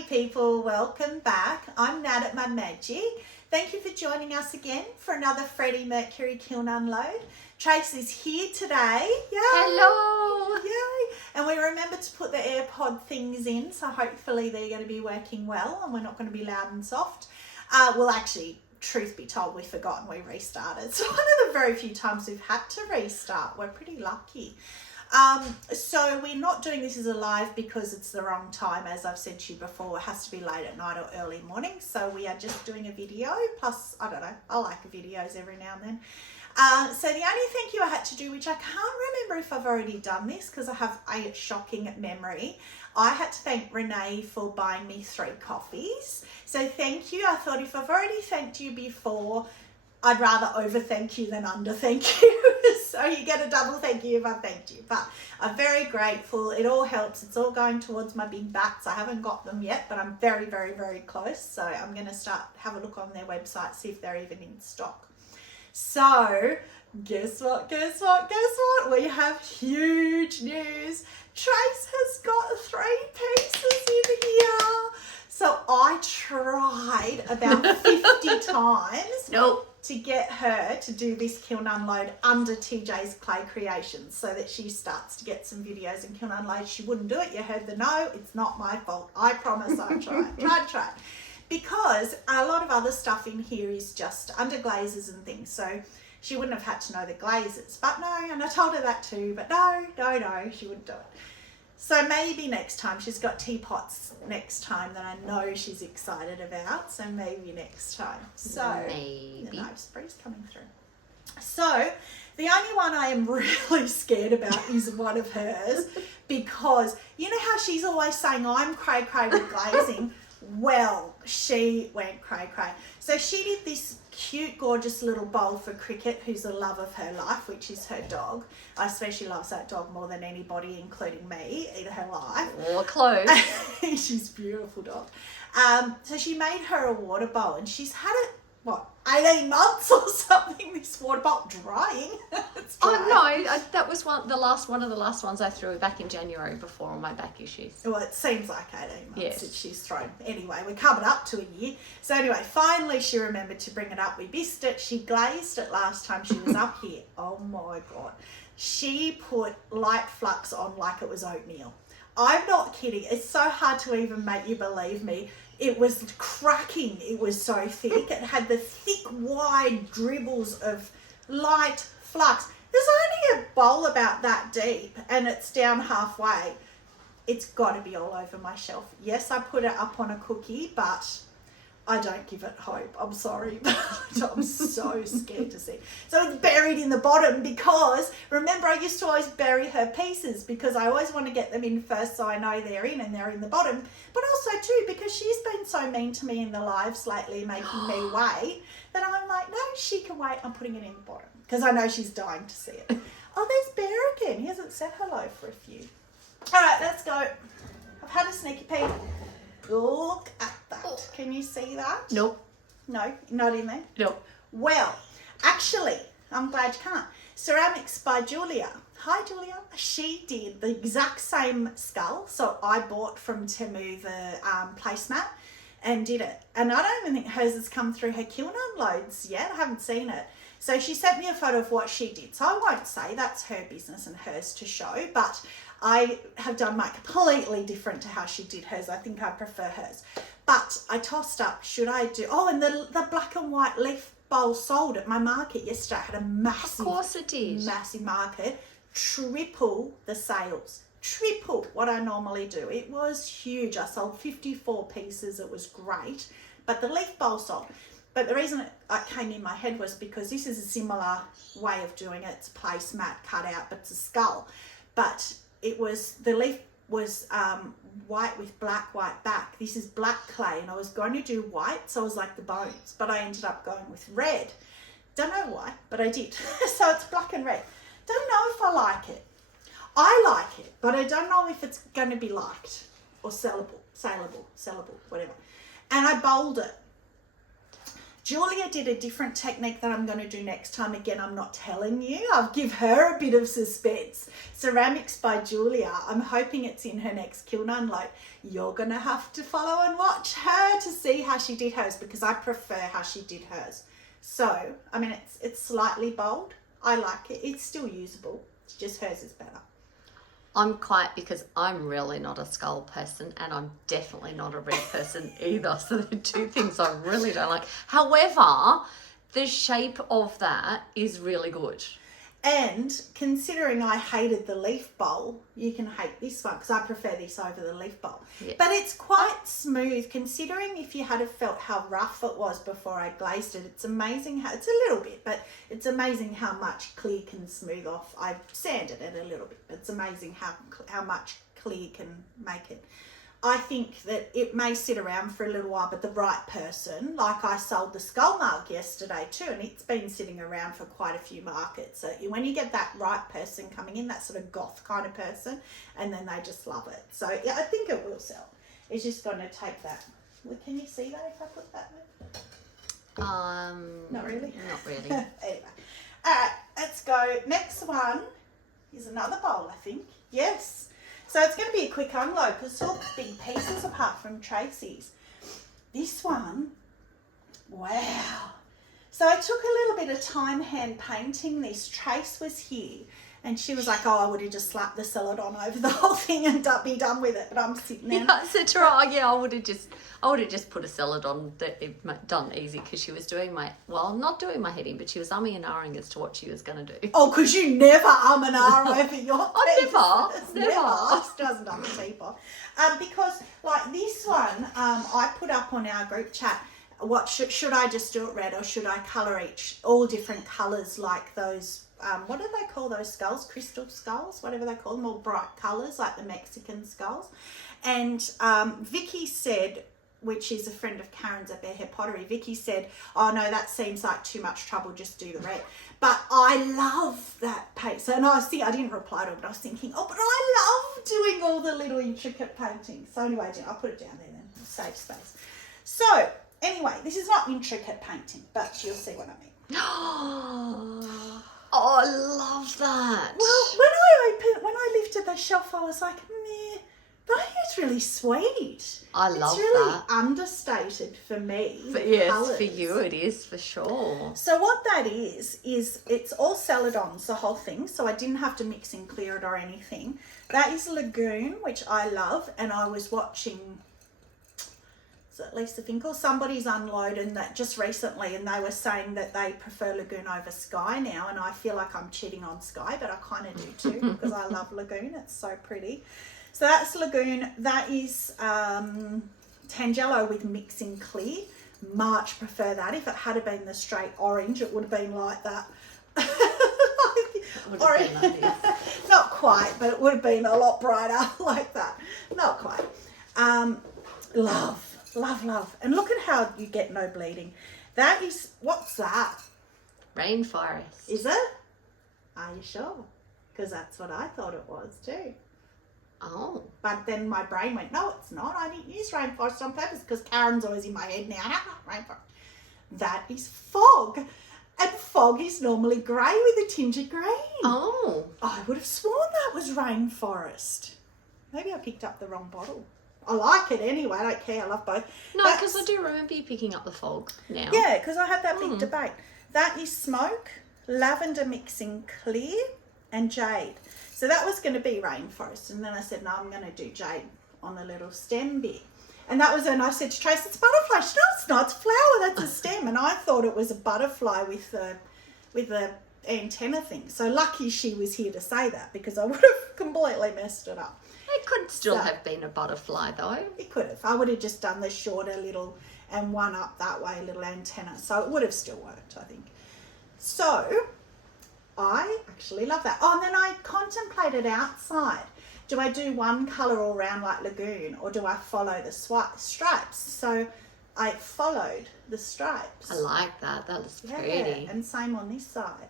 Howdy people, welcome back. I'm Nat at Mud Magic. Thank you for joining us again for another Freddie Mercury Kiln Unload. Tracy's here today. Yay! Hello! Yay! And we remembered to put the AirPod things in, so hopefully they're going to be working well and we're not going to be loud and soft. Well, actually, truth be told, we've forgotten we restarted. It's one of the very few times we've had to restart. We're pretty lucky. So we're not doing this as a live because it's the wrong time. As I've said to you before, it has to be late at night or early morning. So we are just doing a video. Plus, I don't know, I like videos every now and then. So the only thank you I had to do, which I can't remember if I've already done this because I have a shocking memory. I had to thank Renee for buying me 3 coffees. So thank you. I thought if I've already thanked you before, I'd rather over thank you than under thank you. So you get a double thank you if I thanked you. But I'm very grateful. It all helps. It's all going towards my big bats. I haven't got them yet, but I'm very, very, very close. So I'm going to have a look on their website, see if they're even in stock. So guess what? We have huge news. Trace has got 3 pieces in here. So I tried about 50 times to get her to do this kiln unload under TJ's Clay Creations so that she starts to get some videos in kiln unload. She wouldn't do it. You heard the no. It's not my fault. I promise I tried. Because a lot of other stuff in here is just under glazes and things. So she wouldn't have had to know the glazes. But no, and I told her that too. But no, she wouldn't do it. So maybe next time. She's got teapots next time that I know she's excited about. So maybe next time. So maybe. The knife spray's coming through. So the only one I am really scared about is one of hers, because you know how she's always saying I'm cray with glazing. Well, she went cray. So she did this cute, gorgeous little bowl for Cricket, who's the love of her life, which is her dog. I swear she loves that dog more than anybody, including me, in her life. Or close. She's a beautiful dog. So she made her a water bowl, and she's had it, 18 months or something, this water bowl drying. It's dry. Oh no, that was one of the last ones I threw back in January before all my back issues. Well, it seems like 18 months that she's thrown. Anyway, we're coming up to a year. So anyway, finally she remembered to bring it up. We missed it. She glazed it last time she was up here. Oh my God. She put light flux on like it was oatmeal. I'm not kidding. It's so hard to even make you believe me. It was cracking. It was so thick. It had the thick, wide dribbles of light flux. There's only a bowl about that deep and it's down halfway. It's got to be all over my shelf. Yes, I put it up on a cookie, but I don't give it hope. I'm sorry. I'm so scared to see. So it's buried in the bottom because, remember, I used to always bury her pieces because I always want to get them in first so I know they're in and they're in the bottom. But also, too, because she's been so mean to me in the lives lately, making me wait, that I'm like, no, she can wait. I'm putting it in the bottom because I know she's dying to see it. Oh, there's Bear again. He hasn't said hello for a few. All right, let's go. I've had a sneaky peek. Look at that. Can you see that? Nope. No, not in there? Nope. Well, actually, I'm glad you can't. Ceramics by Julia. Hi, Julia. She did the exact same skull. So I bought from Temu the placemat and did it. And I don't even think hers has come through her kiln unloads yet. I haven't seen it. So she sent me a photo of what she did. So I won't say, that's her business and hers to show, but I have done mine completely different to how she did hers. I think I prefer hers. But I tossed up, should I do, and the black and white leaf bowl sold at my market yesterday. I had a massive, of course it did. Massive market, triple the sales. Triple what I normally do. It was huge. I sold 54 pieces. It was great. But the leaf bowl sold. But the reason it came in my head was because this is a similar way of doing it. It's placemat cut out, but it's a skull. But the leaf was white with white back. This is black clay, and I was going to do white, so it was like the bones, but I ended up going with red. Don't know why, but I did. So it's black and red. Don't know if I like it. I like it, but I don't know if it's going to be liked or saleable, whatever. And I bowled it. Julia did a different technique that I'm going to do next time. Again, I'm not telling you. I'll give her a bit of suspense. Ceramics by Julia. I'm hoping it's in her next kiln unload. You're going to have to follow and watch her to see how she did hers, because I prefer how she did hers. So, I mean, it's slightly bold. I like it. It's still usable. It's just hers is better. I'm quiet because I'm really not a skull person, and I'm definitely not a red person either. So they're two things I really don't like. However, the shape of that is really good. And considering I hated the leaf bowl, you can hate this one because I prefer this over the leaf bowl. Yeah. But it's quite smooth, considering if you had felt how rough it was before I glazed it. It's amazing how, it's a little bit, but it's amazing how much clear can smooth off. I sanded it a little bit, but it's amazing how much clear can make it. I think that it may sit around for a little while, but the right person, like I sold the skull mug yesterday too, and it's been sitting around for quite a few markets. So when you get that right person coming in, that sort of goth kind of person, and then they just love it. So yeah, I think it will sell. It's just going to take that. Well, can you see that if I put that in? Not really? Not really. Anyway. All right, let's go. Next one is another bowl, I think. Yes. So it's going to be a quick unload because it's all big pieces apart from Tracy's. This one, wow. So I took a little bit of time hand painting this. Trace was here and she was like, oh, I would have just slapped the Celadon over the whole thing and be done with it. But I'm sitting there. Yeah, I said to her, oh, yeah, I would have just put a Celadon done easy, because she was doing not doing my heading, but she was umming and ahhing as to what she was going to do. Oh, because you never and ah over your Never. Just doesn't people. Because like this one, I put up on our group chat, what should I just do it red or should I colour all different colours, like those, what do they call those skulls? Crystal skulls, whatever they call them, all bright colours like the Mexican skulls. And Vicky said, which is a friend of Karen's at Bare Hair Pottery, Vicky said, oh no, that seems like too much trouble, just do the red. But I love that paint. So no, I didn't reply to it, but I was thinking, oh, but I love doing all the little intricate paintings. So anyway, I'll put it down there then, save space. So anyway, this is not intricate painting, but you'll see what I mean. Oh, I love that. Well, when I lifted the shelf, I was like, meh. But I think it's really sweet. I love It's really that. understated for me. But yes, colours. for you it is, for sure. So what that is it's all Celadons, the whole thing. So I didn't have to mix and clear it or anything. That is Lagoon, which I love. And I was watching, is it Lisa Finkel? Somebody's unloading that just recently, and they were saying that they prefer Lagoon over Sky now. And I feel like I'm cheating on Sky, but I kind of do too, because I love Lagoon. It's so pretty. So that's Lagoon. That is Tangelo with mixing clear. Much prefer that. If it had been the straight orange, it would have been like that. Not quite, but it would have been a lot brighter like that. Not quite. Love. And look at how you get no bleeding. That is, what's that? Rainforest. Is it? Are you sure? Because that's what I thought it was too. Oh. But then my brain went, no, it's not. I didn't use rainforest on purpose because Karen's always in my head now. Rainforest. That is fog. And fog is normally grey with a tinge of green. Oh. I would have sworn that was rainforest. Maybe I picked up the wrong bottle. I like it anyway. I don't care. I love both. No, because I do remember you picking up the fog now. Yeah, because I had that big debate. That is smoke, lavender mixing clear, and jade. So that was going to be rainforest. And then I said, no, I'm going to do jade on the little stem bit. And that was, and I said to Tracy, it's butterfly. She said, no, it's not. It's flower. That's a stem. And I thought it was a butterfly with the antenna thing. So lucky she was here to say that, because I would have completely messed it up. It could still have been a butterfly though. It could have. I would have just done the shorter little and one up that way, little antenna. So it would have still worked, I think. So I actually love that. Oh, and then I contemplated outside. Do I do one colour all round like Lagoon, or do I follow the stripes? So I followed the stripes. I like that. That looks pretty. And same on this side.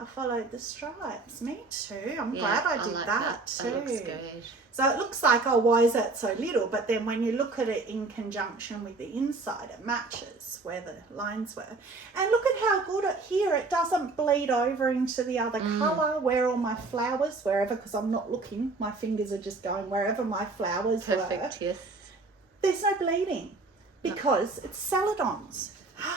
I followed the stripes. Me too. I'm glad I did like that too. That looks good. So it looks like, oh, why is that so little? But then when you look at it in conjunction with the inside, it matches where the lines were. And look at how good here, it doesn't bleed over into the other colour. Where all my flowers, wherever, because I'm not looking, my fingers are just going wherever my flowers were. Perfect, yes. There's no bleeding because it's celadons.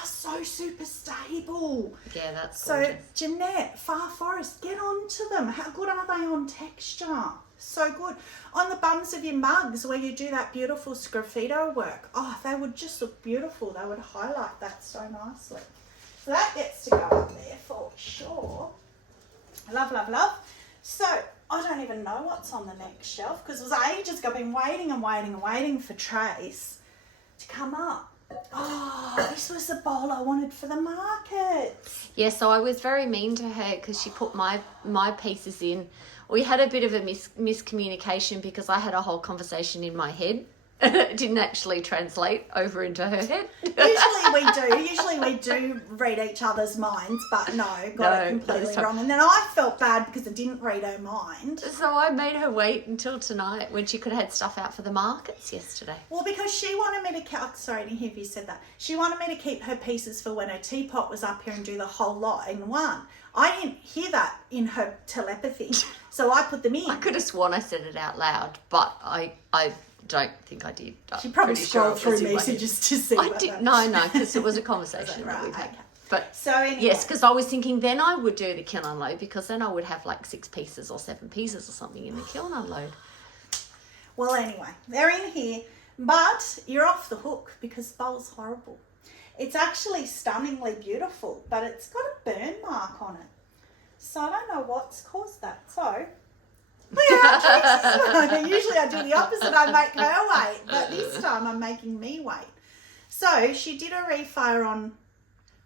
So super stable. Yeah, that's so gorgeous. Jeanette, Far Forest, get onto them. How good are they on texture? So good. On the bums of your mugs where you do that beautiful sgraffito work, oh, they would just look beautiful. They would highlight that so nicely. So that gets to go up there for sure. Love, love, love. So I don't even know what's on the next shelf because it was ages ago. I've been waiting and waiting and waiting for Trace to come up. Oh, this was the bowl I wanted for the market. Yeah, so I was very mean to her because she put my pieces in. We had a bit of a miscommunication because I had a whole conversation in my head and it didn't actually translate over into her head. Usually we do read each other's minds, but no, got it completely wrong. And then I felt bad because I didn't read her mind. So I made her wait until tonight when she could have had stuff out for the markets yesterday. Well, because she wanted me to... sorry, I didn't hear if you said that. She wanted me to keep her pieces for when her teapot was up here and do the whole lot in one. I didn't hear that in her telepathy, so I put them in. I could have sworn I said it out loud, but I don't think I did. She probably scrolled through messages to see I did. No, because it was a conversation right, that we've had. okay. But so anyway. Yes, because I was thinking then I would do the kiln unload because then I would have like 6 pieces or 7 pieces or something in the kiln unload. Well, anyway, they're in here, but you're off the hook because the bowl's horrible. It's actually stunningly beautiful, but it's got a burn mark on it. So I don't know what's caused that. So, usually I do the opposite. I make her wait, but this time I'm making me wait. So she did a refire on.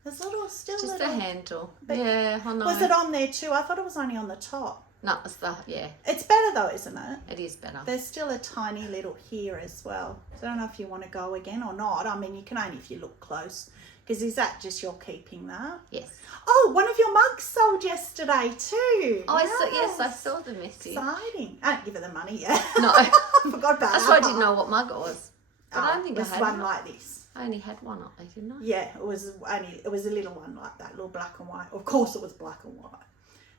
There's still just little, a handle. Yeah, I know. Was it on there too? I thought it was only on the top. No, it's yeah. It's better though, isn't it? It is better. There's still a tiny little here as well. So I don't know if you want to go again or not. I mean, you can only if you look close. Because is that just you're keeping that? Yes. Oh, one of your mugs sold yesterday too. Oh, yes, I saw the message. Exciting. I didn't give her the money yet. No. I forgot about That's why I didn't know what mug it was. But I don't think it was I had one like this. I only had one up there, didn't I? Yeah, it was a little one like that, little black and white. Of course it was black and white.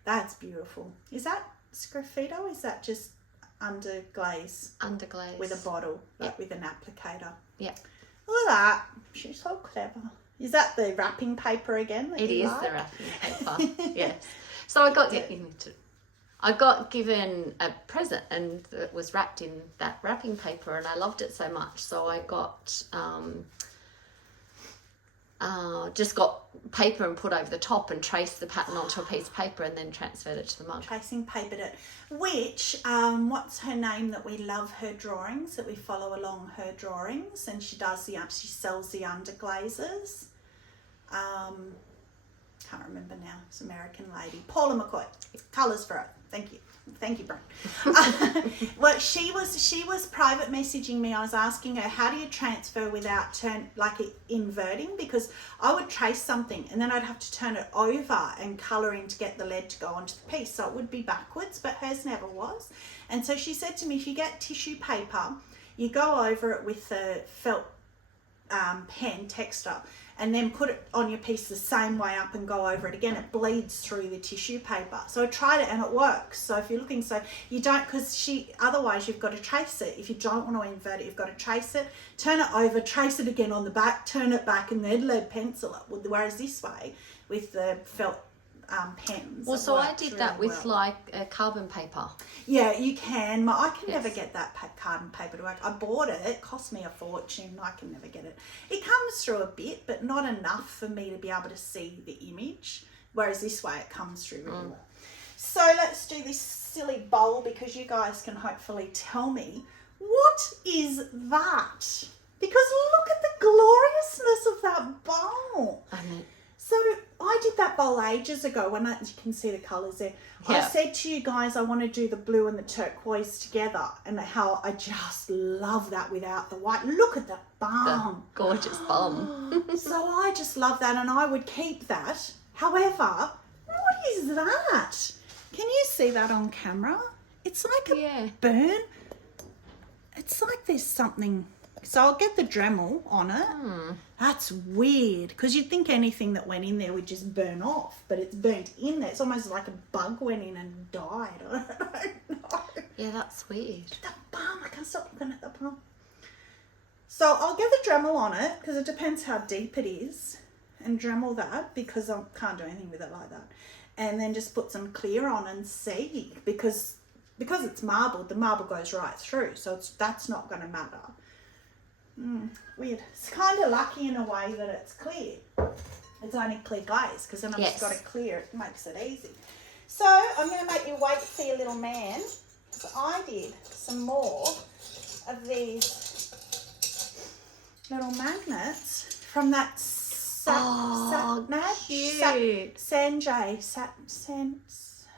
That's beautiful. Is that sgraffito? Is that just underglaze? Underglaze. With a bottle, like with an applicator. Yeah. Look at that. She's so clever. Is that the wrapping paper again? It is the wrapping paper. Yes. So I got given a present and it was wrapped in that wrapping paper and I loved it so much. So I got just got paper and put over the top and traced the pattern onto a piece of paper and then transferred it to the mug. Tracing papered it. Which, what's her name that we love her drawings, that we follow along her drawings, and she sells the underglazes. Can't remember now. It's an American lady. Paula McCoy. Colours for it. Thank you. Thank you, Brent. Well, she was private messaging me. I was asking her, how do you transfer without inverting? Because I would trace something and then I'd have to turn it over and colour in to get the lead to go onto the piece. So it would be backwards, but hers never was. And so she said to me, if you get tissue paper, you go over it with the felt pen texture and then put it on your piece the same way up and go over it again. It bleeds through the tissue paper. So I tried it and it works. So if you're looking, so you don't, because otherwise you've got to trace it. If you don't want to invert it, you've got to trace it, turn it over, trace it again on the back, turn it back, and then lead pencil it. Whereas this way, with the felt pens. Well, so I did that with carbon paper. Yeah, you can. I can never get that carbon paper to work. I bought it. It cost me a fortune. I can never get it. It comes through a bit, but not enough for me to be able to see the image. Whereas this way it comes through really well. So let's do this silly bowl because you guys can hopefully tell me, what is that? Because look at the gloriousness of that bowl. So I did that bowl ages ago when you can see the colours there. Yeah. I said to you guys I want to do the blue and the turquoise together and how I just love that without the white. Look at the bum. The gorgeous bum. So I just love that and I would keep that. However, what is that? Can you see that on camera? It's like a burn. It's like there's something. So I'll get the Dremel on it. That's weird, because you'd think anything that went in there would just burn off, but it's burnt in there. It's almost like a bug went in and died. I don't know. Yeah, that's weird. The bum, I can't stop looking at the bum. So I'll get the Dremel on it, because it depends how deep it is, and Dremel that, because I can't do anything with it like that. And then just put some clear on and see, because it's marble, the marble goes right through, so that's not going to matter. Weird. It's kind of lucky in a way that it's clear. It's only clear glaze, because then I've just got it clear. It makes it easy. So I'm going to make you wait to see a little man. So I did some more of these little magnets from that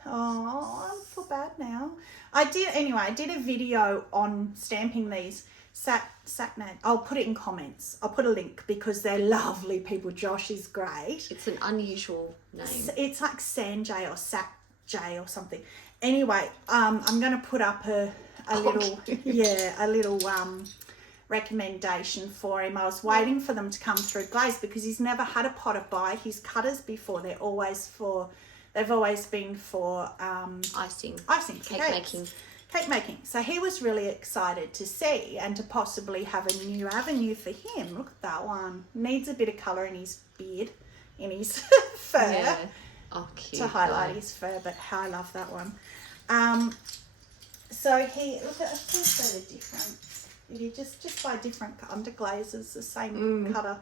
I feel bad now. I did a video on stamping these Satnad. I'll put it in comments. I'll put a link, because they're lovely people. Josh is great. It's an unusual name. It's like Sanjay or Satjay or something. Anyway, I'm going to put up a little recommendation for him. I was waiting for them to come through glaze, because he's never had a potter buy his cutters before. They've always been for icing, cake making. So he was really excited to see and to possibly have a new avenue for him. Look at that one. Needs a bit of colour in his beard, in his fur. Yeah. Oh, cute. To highlight his fur, but I love that one. So look at, I think they're the difference. If you just buy different under glazes, the same cutter.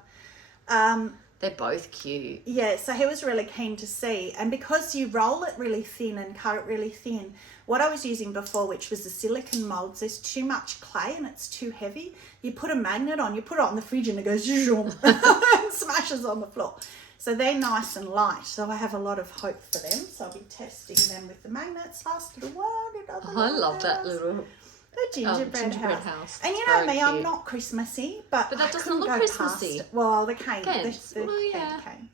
They're both cute. Yeah, so he was really keen to see. And because you roll it really thin and cut it really thin, what I was using before, which was the silicone moulds, there's too much clay and it's too heavy. You put a magnet on, you put it on the fridge and it goes zoom, and smashes on the floor. So they're nice and light. So I have a lot of hope for them. So I'll be testing them with the magnets. Last little one. I love that little... A gingerbread house. And you know Very me, cute. I'm not Christmassy, but that doesn't look go Christmassy. Well, the cane. Cans. The cane.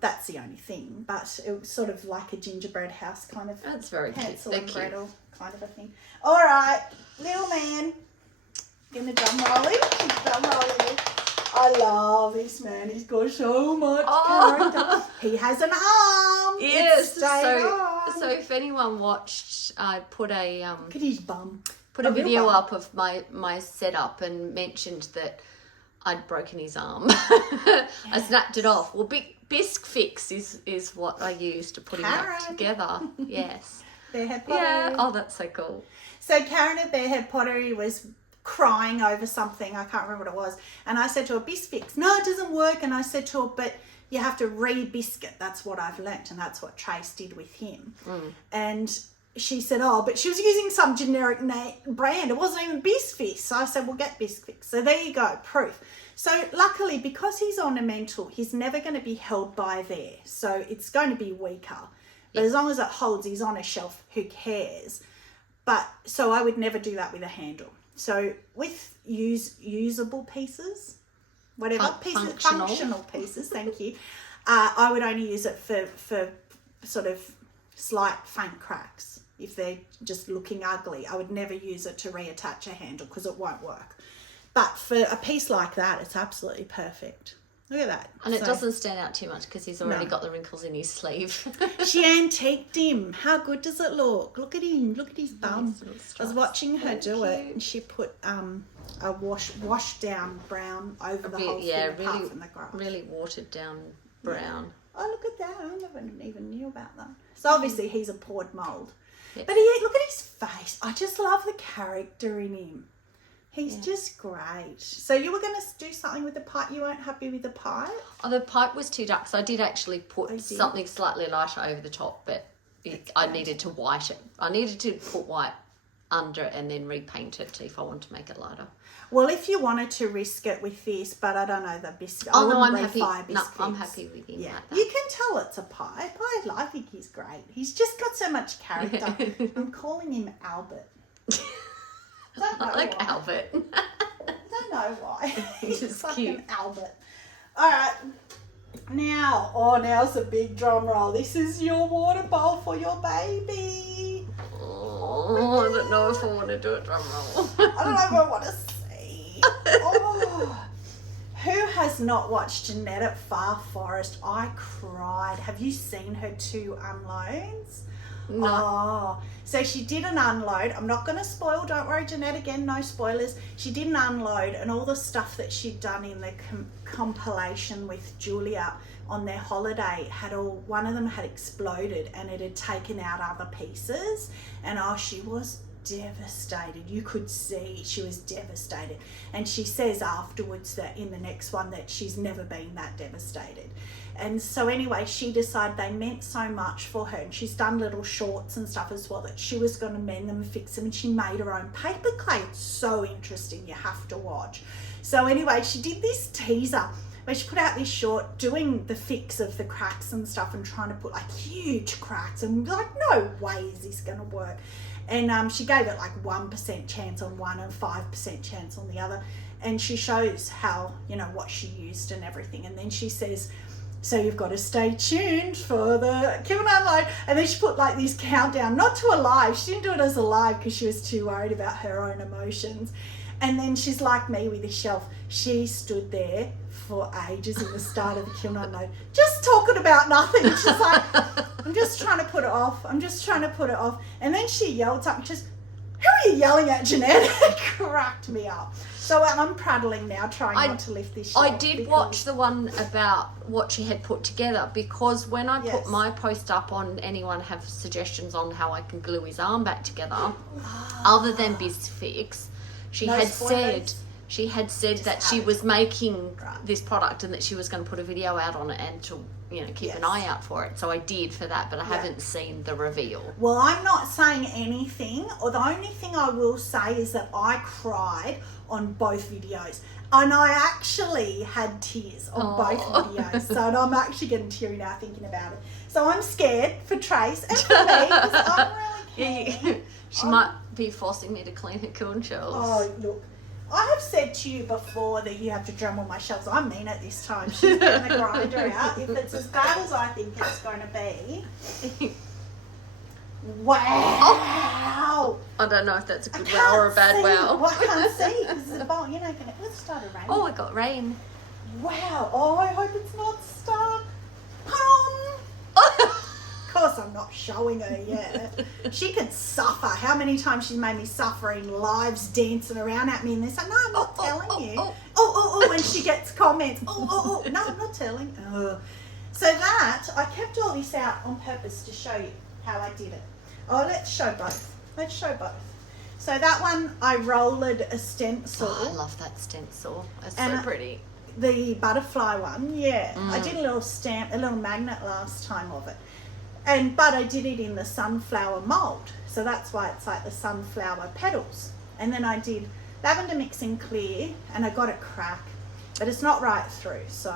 That's the only thing. But it was sort of like a gingerbread house kind of. That's very cute. Hansel They're and cute. Gretel kind of a thing. All right, little man. Give me drum rolling. Drum rolling. I love this man. He's got so much character. He has an arm. Yes. So if anyone watched, I put a look at his bum. Put a video up of my setup and mentioned that I'd broken his arm. I snapped it off. Well, bisque fix is what I used to put him back together. Yes. Barehead pottery. Yeah. Oh, that's so cool. So Karen at Barehead Pottery was crying over something. I can't remember what it was. And I said to her, bisque fix. No, it doesn't work. And I said to her, but you have to re-biscuit. That's what I've learnt, and that's what Trace did with him. And she said, oh, but she was using some generic brand. It wasn't even Bisfix. So I said, well, get Bisfix. So there you go, proof. So luckily, because he's ornamental, he's never going to be held by there. So it's going to be weaker. But as long as it holds, he's on a shelf, who cares? But so I would never do that with a handle. So with usable pieces, whatever, functional pieces, thank you, I would only use it for sort of slight faint cracks. If they're just looking ugly, I would never use it to reattach a handle, because it won't work. But for a piece like that, it's absolutely perfect. Look at that. And it doesn't stand out too much, because he's already got the wrinkles in his sleeve. She antiqued him. How good does it look? Look at him. Look at his bum. I was watching her do it, and she put a wash down brown over the whole thing, apart from the grass. Really watered down brown. Yeah. Oh, look at that. I never even knew about that. So obviously he's a poured mould. Yep. But look at his face. I just love the character in him. He's just great. So you were going to do something with the pipe. You weren't happy with the pipe? Oh, the pipe was too dark, so I did actually put something slightly lighter over the top, but I needed to white it. I needed to put white under it and then repaint it if I wanted to make it lighter. Well, if you wanted to risk it with this, but I don't know, the biscuit. Oh, no, I'm happy. No, I'm happy with him like that. You can tell it's a pipe. I think he's great. He's just got so much character. I'm calling him Albert. I like why. Albert. I don't know why. He's just fucking cute. Albert. All right. Now's a big drum roll. This is your water bowl for your baby. Oh, I don't know if I want to do a drum roll. I don't know if I want to see. Oh. Who has not watched Jeanette at Far Forest? I cried. Have you seen her 2 unloads? No. Oh, so she did an unload. I'm not going to spoil. Don't worry, Jeanette. Again, no spoilers. She did an unload, and all the stuff that she'd done in the compilation with Julia on their holiday one of them had exploded, and it had taken out other pieces. And she was devastated. You could see she was devastated. And she says afterwards that in the next one that she's never been that devastated. And so anyway, she decided they meant so much for her, and she's done little shorts and stuff as well, that she was going to mend them and fix them, and she made her own paper clay. It's so interesting, you have to watch. So anyway, she did this teaser where she put out this short doing the fix of the cracks and stuff, and trying to put like huge cracks, and like, no way is this going to work. And she gave it like 1% chance on one and 5% chance on the other, and she shows how, what she used and everything. And then she says, so you've got to stay tuned for the Kiln unload. And then she put like this countdown, not to a live. She didn't do it as a live because she was too worried about her own emotions. And then she's like me with this shelf. She stood there for ages in the start of the Kiln unload, just talking about nothing. She's like, I'm just trying to put it off. I'm just trying to put it off. And then she yelled something. She says, who are you yelling at, Jeanette? It cracked me up. So I'm prattling now, trying not to lift this shelf. I did watch the one about what she had put together, because when I put my post up on anyone have suggestions on how I can glue his arm back together, other than Bizfix, she had said that she was making this product and that she was going to put a video out on it and to keep an eye out for it. So I did for that, but I haven't seen the reveal. Well, I'm not saying anything, or the only thing I will say is that I cried on both videos, and I actually had tears on both videos. So I'm actually getting teary now thinking about it. So I'm scared for Trace and for me, because I'm really keen. She might be forcing me to clean her kiln shelves. Oh, look. I have said to you before that you have to drum on my shelves. I mean it this time. She's getting the grinder out. If it's as bad as I think it's going to be. Wow. I don't know if that's a good wow or a bad wow. Well, I can't see because it's a bowl. Let's start a rain. Oh, it got rain. Wow. Oh, I hope it's not stuck. Come on. Of course, I'm not showing her yet. She can suffer. How many times she's made me suffer in lives, dancing around at me, and they're saying, no, I'm not telling you. When she gets comments. No, I'm not telling. So that, I kept all this out on purpose to show you how I did it. Oh, let's show both. So that one, I rolled a stencil. Oh, I love that stencil. It's so pretty. The butterfly one, I did a little magnet last time of it. But I did it in the sunflower mold, so that's why it's like the sunflower petals. And then I did lavender mixing clear, and I got a crack, but it's not right through. So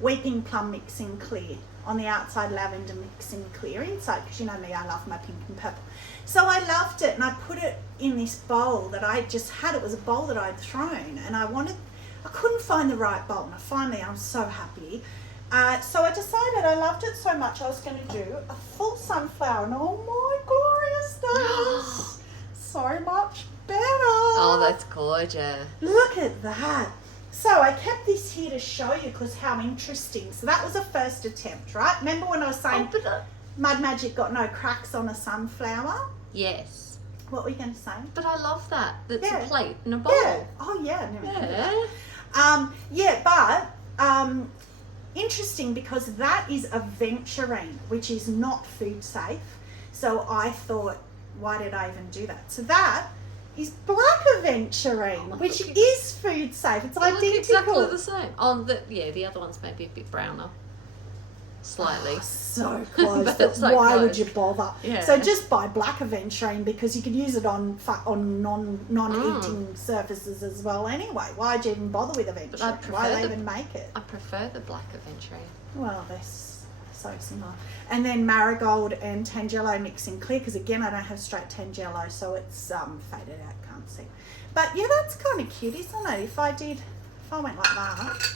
weeping plum mixing clear on the outside, lavender mixing clear inside, because you know me, I love my pink and purple. So I loved it, and I put it in this bowl that I just had. It was a bowl that I'd thrown, and I couldn't find the right bowl, and finally I'm so happy. So I decided I loved it so much I was going to do a full sunflower, and oh my glorious, that is so much better. Oh, that's gorgeous. Look at that. So I kept this here to show you because how interesting. So that was a first attempt, right? Remember when I was saying Mud Magic got no cracks on a sunflower? Yes. What were you going to say? But I love that. That's a plate and a bowl. Yeah. Oh, yeah. But interesting, because that is aventurine, which is not food safe. So I thought, why did I even do that? So that is black aventurine, which is food safe. It's identical. Exactly the same. The other one's maybe a bit browner. Slightly. Oh, so close. But why would you bother? Yeah. So just buy black aventurine, because you could use it on non-eating surfaces as well anyway. Why'd you even bother with aventurine? Why they even make it? I prefer the black aventurine. Well, they're so similar. And then marigold and tangelo mixing clear, because again I don't have straight tangelo, so it's faded out, can't see. But yeah, that's kind of cute, isn't it? If I went like that,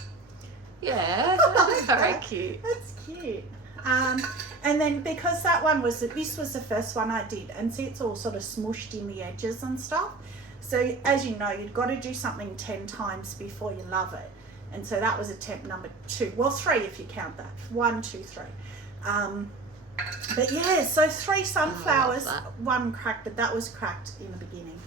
Yeah, very cute. That's cute. And then because this was the first one I did, and see it's all sort of smooshed in the edges and stuff. So as you know, you've got to do something 10 times before you love it. And so that was attempt number 2. Well, 3 if you count that. 1, 2, 3. But yeah, so 3 sunflowers, 1 cracked, but that was cracked in the beginning.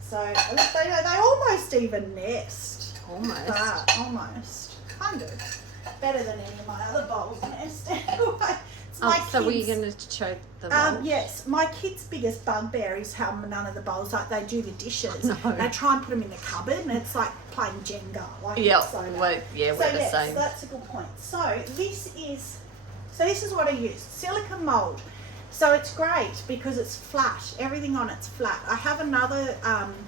So they almost even nest. Almost. Kind of. Better than any of my other bowls nest anyway. So were you going to show the bowls? Yes, my kids' biggest bugbear is how none of the bowls, like they do the dishes. No. They try and put them in the cupboard and it's like playing Jenga. Like we're the same. So that's a good point. So this is what I used, silicone mould. So it's great because it's flat, everything on it's flat. I have another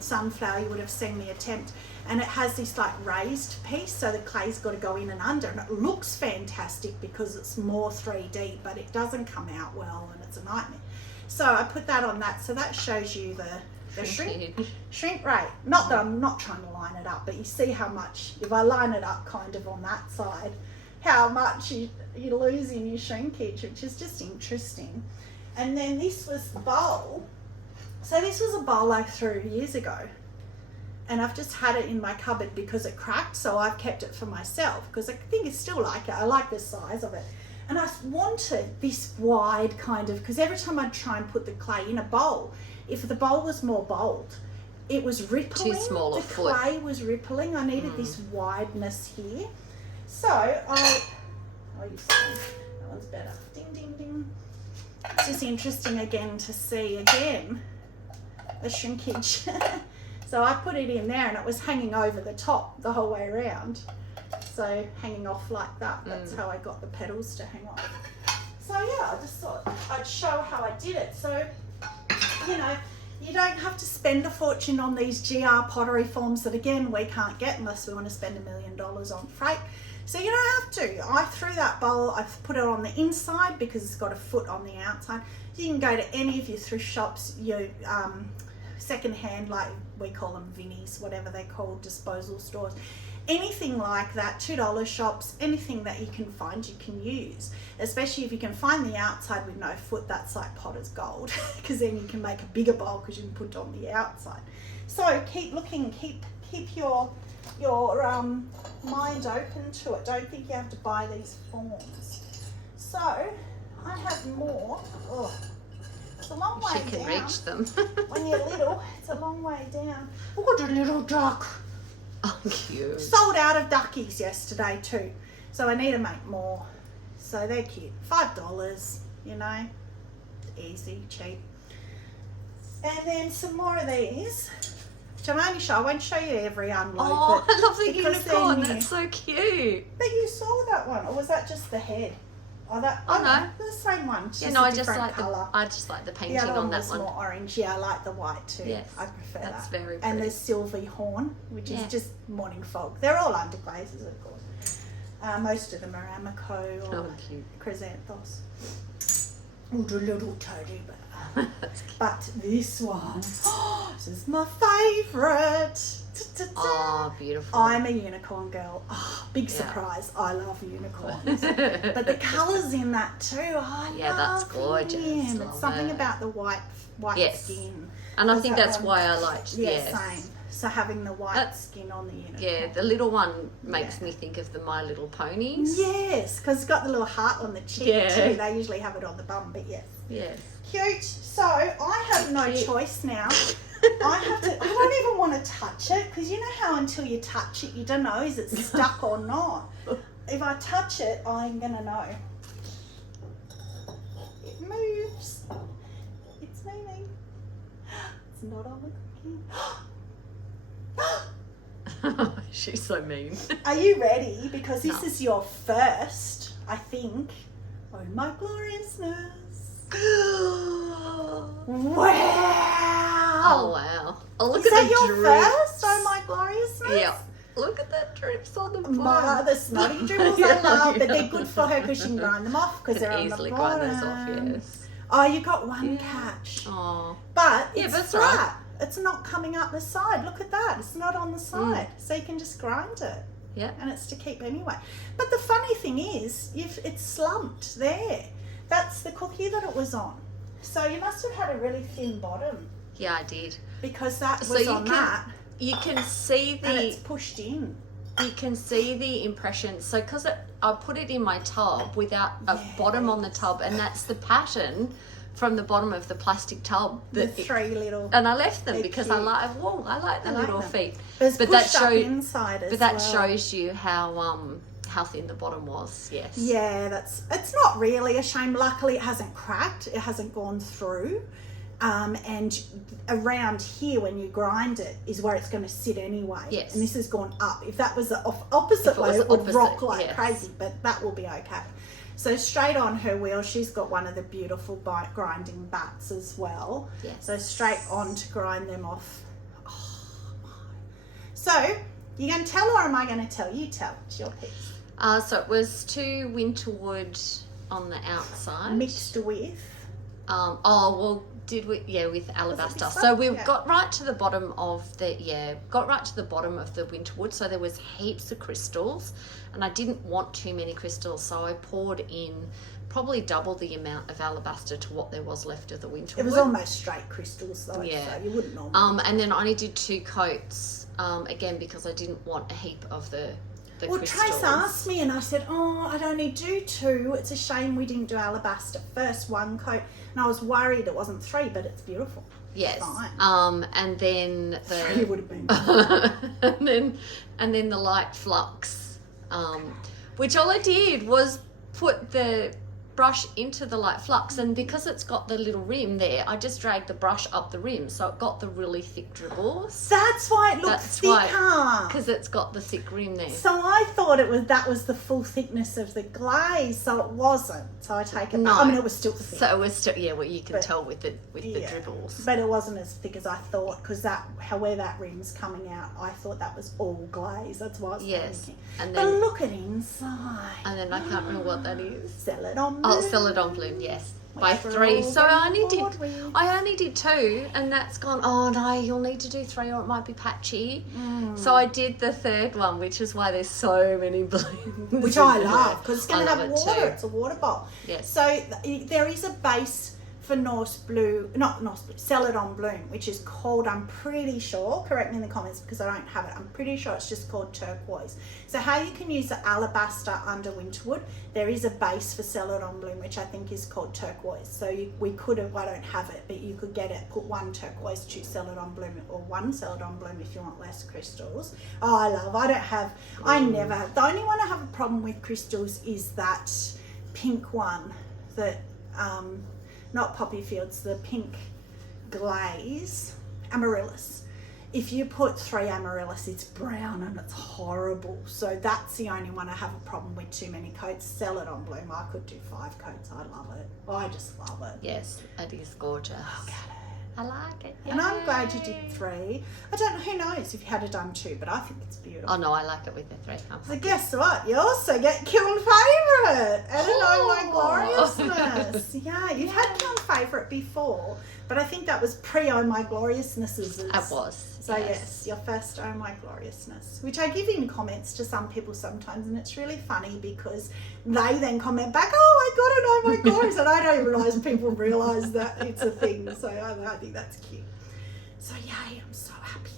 sunflower you would have seen me attempt, and it has this like raised piece, so the clay's got to go in and under, and it looks fantastic because it's more 3D, but it doesn't come out well and it's a nightmare. So I put that on that, so that shows you the shrink rate. Not that I'm not trying to line it up, but you see how much, if I line it up kind of on that side, how much you lose in your shrinkage, which is just interesting. And then this was the bowl. So this was a bowl I threw years ago, and I've just had it in my cupboard because it cracked, so I've kept it for myself because I think I still like it. I like the size of it. And I wanted this wide kind of, because every time I'd try and put the clay in a bowl, if the bowl was more bold, it was rippling. Too small a foot. The clay was rippling. I needed this wideness here. So you see, that one's better. Ding, ding, ding. It's just interesting again to see the shrinkage. So I put it in there and it was hanging over the top the whole way around. So hanging off like that, that's how I got the petals to hang off. So yeah, I just thought I'd show how I did it. So, you know, you don't have to spend a fortune on these GR pottery forms that again, we can't get unless we want to spend $1 million on freight. So you don't have to. I threw that bowl, I've put it on the inside because it's got a foot on the outside. You can go to any of your thrift shops, your second-hand, like we call them Vinnies, whatever they're called, disposal stores. Anything like that, $2 shops, anything that you can find you can use. Especially if you can find the outside with no foot, that's like potter's gold because then you can make a bigger bowl because you can put it on the outside. So keep looking, keep your mind open to it. Don't think you have to buy these forms. So I have more. Oh, it's a long way down. She can reach them. When you're little, it's a long way down. Oh, the little duck. Oh, cute. Sold out of duckies yesterday too. So I need to make more. So they're cute. $5, you know. Easy, cheap. And then some more of these. Which I'm only I won't show you every unload. Oh, but I love the because unicorn. That's so cute. But you saw that one, or was that just the head? Oh, no, the same one. Just I a just like colour. I just like the painting The other on that was one. more orange. Yeah, I like the white too. Yes, I prefer that. that's very pretty. And the silvery horn, which is just morning fog. They're all under glazes, of course. Most of them are Amaco or chrysanthos. Oh, the little teddy bear. But this one, this is my favourite. Oh, beautiful. I'm a unicorn girl. Oh, big surprise. I love unicorns. But the colours in that too. I love that's gorgeous. Him. It's something about the white skin. And I think that's why I liked same. So having the white skin on the unicorn. Yeah, the little one makes me think of the My Little Ponies. Yes, because it's got the little heart on the cheek too. They usually have it on the bum, but yes. Yes. Cute. So I have no choice now. I don't even want to touch it because you know how until you touch it, you don't know is it stuck or not. If I touch it, I'm going to know. It moves. It's moving. It's not on the cookie. She's so mean. Are you ready? Because this is your first, I think. Oh, my gloriousness. Wow! Oh wow! Oh, look Is at that the your drips. first? Oh my gloriousness! Yeah. Look at that drips on the bottom. The snotty dribbles I love, but they're good for her because she can grind them off because they're on the easily bottom. grind those off. Yes. Oh, you got one catch. Oh. But it's that's flat. right. It's not coming up the side. Look at that. It's not on the side, so you can just grind it. Yeah. And it's to keep anyway. But the funny thing is, if it's slumped there, that's the cookie that it was on. So you must have had a really thin bottom. Yeah, I did. Because that was on that. You can see and it's pushed in. You can see the impression. So because I put it in my tub without a bottom on the tub, and that's the pattern from the bottom of the plastic tub. The three little. And I left them because cute. I like the little feet. But that shows. But that shows you how thin the bottom was. Yes. Yeah, it's not really a shame. Luckily, it hasn't cracked. It hasn't gone through. And around here, when you grind it, is where it's going to sit anyway. Yes. And this has gone up. If that was the opposite way, it would rock like crazy, but that will be okay. So straight on her wheel, she's got one of the beautiful grinding bats as well. Yes. So straight on to grind them off. Oh my. So, you going to tell or am I going to tell? You tell. It's your piece. So it was 2 winterwood on the outside. Mixed with? Did we? Yeah, with alabaster. So we got right to the bottom of the winterwood. So there was heaps of crystals, and I didn't want too many crystals, so I poured in probably double the amount of alabaster to what there was left of the winterwood. It was almost straight crystals though, yeah. So you wouldn't normally. And then I only did 2 coats, again because I didn't want a heap of the crystals. Trace asked me and I said, I'd only do 2. It's a shame we didn't do alabaster first, 1 coat. And I was worried it wasn't 3, but it's beautiful. Yes. Fine. And then 3 would have been. and then the light flux, which all I did was put the brush into the light flux, and because it's got the little rim there, I just dragged the brush up the rim, so it got the really thick dribbles. That's why it looks thicker. Because it's got the thick rim there. So I thought that was the full thickness of the glaze, so it wasn't. So I take it back. I mean, it was still thick. So it was still, well, you can tell with the dribbles. But it wasn't as thick as I thought, because where that rim's coming out, I thought that was all glaze. That's why I was thinking. And then, but look at inside. And then I can't remember what that is. Celadon bloom. Oh, celadon bloom, yes. By 3. So I only did 2, and that's gone, oh no, you'll need to do 3 or it might be patchy. So I did the 3rd one, which is why there's so many blooms. Which I love, because it's going to have water. It's a water bowl. Yes. So there is a base for Celadon bloom, which is called, I'm pretty sure, correct me in the comments because I don't have it, I'm pretty sure it's just called turquoise. So how you can use the alabaster under winterwood, there is a base for Celadon bloom, which I think is called turquoise. So we could have, I don't have it, but you could get it, put 1 turquoise, 2 Celadon bloom, or 1 Celadon bloom if you want less crystals. The only one I have a problem with crystals is that pink one that, not poppy fields, the pink glaze, amaryllis. If you put 3 amaryllis, it's brown and it's horrible. So that's the only one I have a problem with, too many coats. Celadon bloom, I could do 5 coats. I love it. I just love it. Yes, it is gorgeous. Look at it. I like it. And I'm glad you did 3. I don't know, who knows if you had done 2, but I think it's beautiful. Oh no, I like it with the 3. So guess what? You also get Kiln Favourite. And my gloriousness. Yeah, you've had Kiln Favourite before, but I think that was pre-Oh My Gloriousnesses. It was. So yes, your first Oh My Gloriousness, which I give in comments to some people sometimes, and it's really funny because they then comment back, oh, I got an Oh My Glorious, and I don't realise people realise that it's a thing. So I think that's cute. So yay, I'm so happy.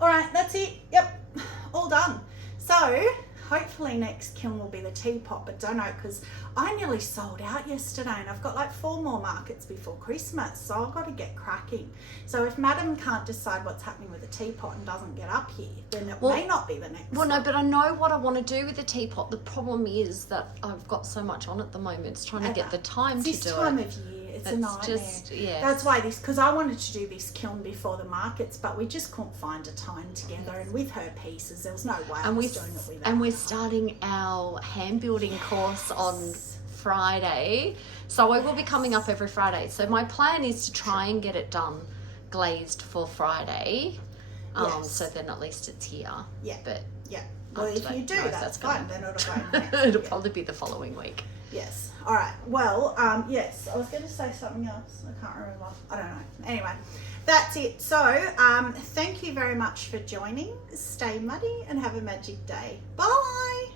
All right, that's it. Yep, all done. So hopefully next kiln will be the teapot, but don't know, because I nearly sold out yesterday and I've got like 4 more markets before Christmas, so I've got to get cracking. So if Madam can't decide what's happening with the teapot and doesn't get up here, then it may not be the next one. No, but I know what I want to do with the teapot. The problem is that I've got so much on at the moment. It's trying to get the time to do it. This time of year, it's a nightmare. That's why because I wanted to do this kiln before the markets, but we just couldn't find a time together. And with her pieces, there was no way I was doing it with her. And we're starting our hand building course on Friday, so I will be coming up every Friday. So my plan is to try and get it done glazed for Friday. So then at least it's here. Yeah. But well, if you do, that's fine. Then it'll go next. It'll probably be the following week. Yes. All right. Well, yes, I was going to say something else. I can't remember. I don't know. Anyway, that's it. So, thank you very much for joining. Stay muddy and have a magic day. Bye.